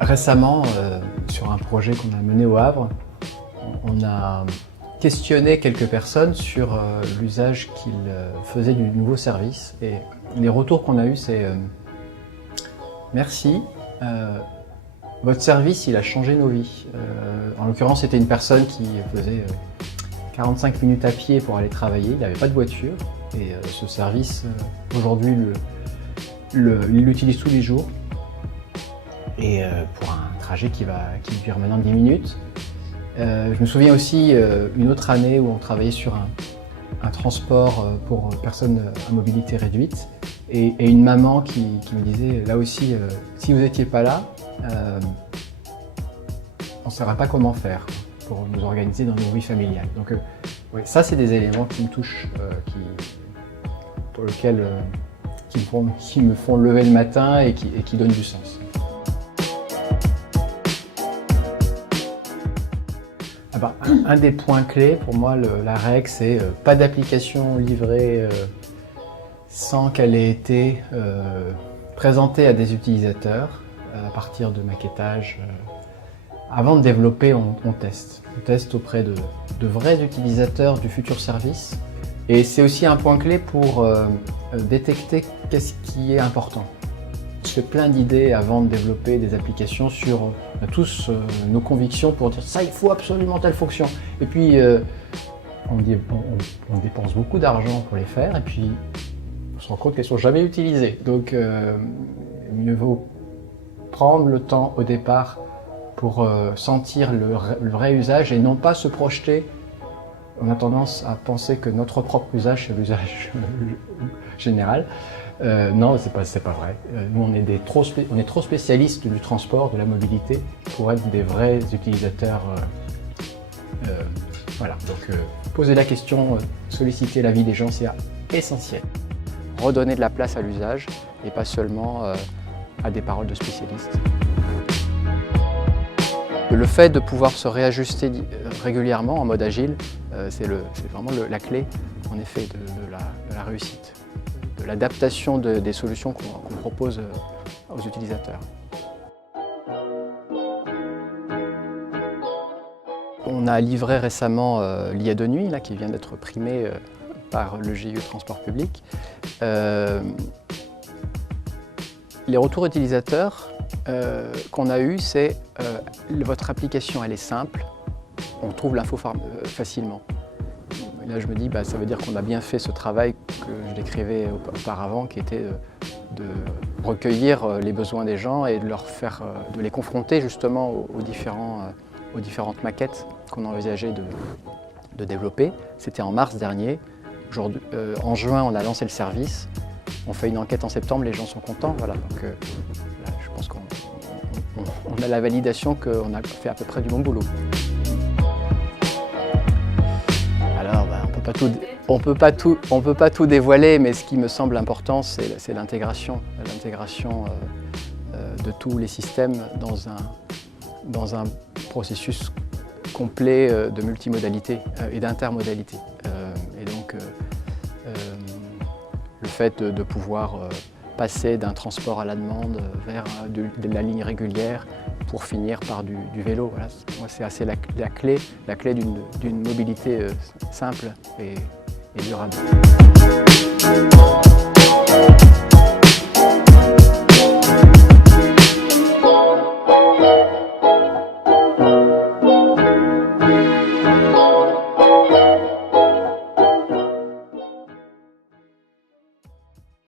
Récemment, sur un projet qu'on a mené au Havre, on a questionné quelques personnes sur l'usage qu'ils faisaient du nouveau service. Et les retours qu'on a eus, c'est merci, votre service il a changé nos vies. En l'occurrence, c'était une personne qui faisait 45 minutes à pied pour aller travailler, il n'avait pas de voiture. Et ce service, aujourd'hui, il l'utilise tous les jours. Et pour un trajet qui dure maintenant 10 minutes. Je me souviens aussi une autre année où on travaillait sur un transport pour personnes à mobilité réduite et une maman qui me disait là aussi si vous n'étiez pas là, on ne saurait pas comment faire pour nous organiser dans nos vies familiales. Donc oui, ça c'est des éléments qui me touchent, pour lesquels qui me font lever le matin et qui donnent du sens. Un des points clés pour moi, la règle, c'est pas d'application livrée sans qu'elle ait été présentée à des utilisateurs à partir de maquettage. Avant de développer, on teste. On teste auprès de vrais utilisateurs du futur service. Et c'est aussi un point clé pour détecter qu'est-ce qui est important. Je fais plein d'idées avant de développer des applications sur tous nos convictions pour dire ça, il faut absolument telle fonction. Et puis on dépense beaucoup d'argent pour les faire et puis on se rend compte qu'elles ne sont jamais utilisées. Donc mieux vaut prendre le temps au départ pour sentir le vrai usage et non pas se projeter. On a tendance à penser que notre propre usage, c'est l'usage général. Non, c'est pas vrai. Nous, on est trop spécialistes du transport, de la mobilité, pour être des vrais utilisateurs. Voilà, donc poser la question, solliciter l'avis des gens, c'est essentiel. Redonner de la place à l'usage et pas seulement à des paroles de spécialistes. Le fait de pouvoir se réajuster régulièrement en mode agile, c'est vraiment la clé, en effet, de la réussite. De l'adaptation des solutions qu'on propose aux utilisateurs. On a livré récemment l'IA de nuit, là, qui vient d'être primé par le GIE Transport Public. Les retours utilisateurs qu'on a eus, c'est votre application elle est simple, on trouve l'info facilement. Et là je me dis, ça veut dire qu'on a bien fait ce travail que je décrivais auparavant, qui était de recueillir les besoins des gens et de les confronter justement aux différentes maquettes qu'on envisageait de développer. C'était en mars dernier. En juin, on a lancé le service. On fait une enquête en septembre, les gens sont contents. Voilà. Donc, là, je pense qu'on a la validation qu'on a fait à peu près du bon boulot. Alors, on peut pas tout dévoiler, mais ce qui me semble important, c'est l'intégration de tous les systèmes dans un processus complet de multimodalité et d'intermodalité. Et donc, le fait de pouvoir passer d'un transport à la demande vers de la ligne régulière pour finir par du vélo, voilà. Moi, c'est assez la clé d'une mobilité simple et durable.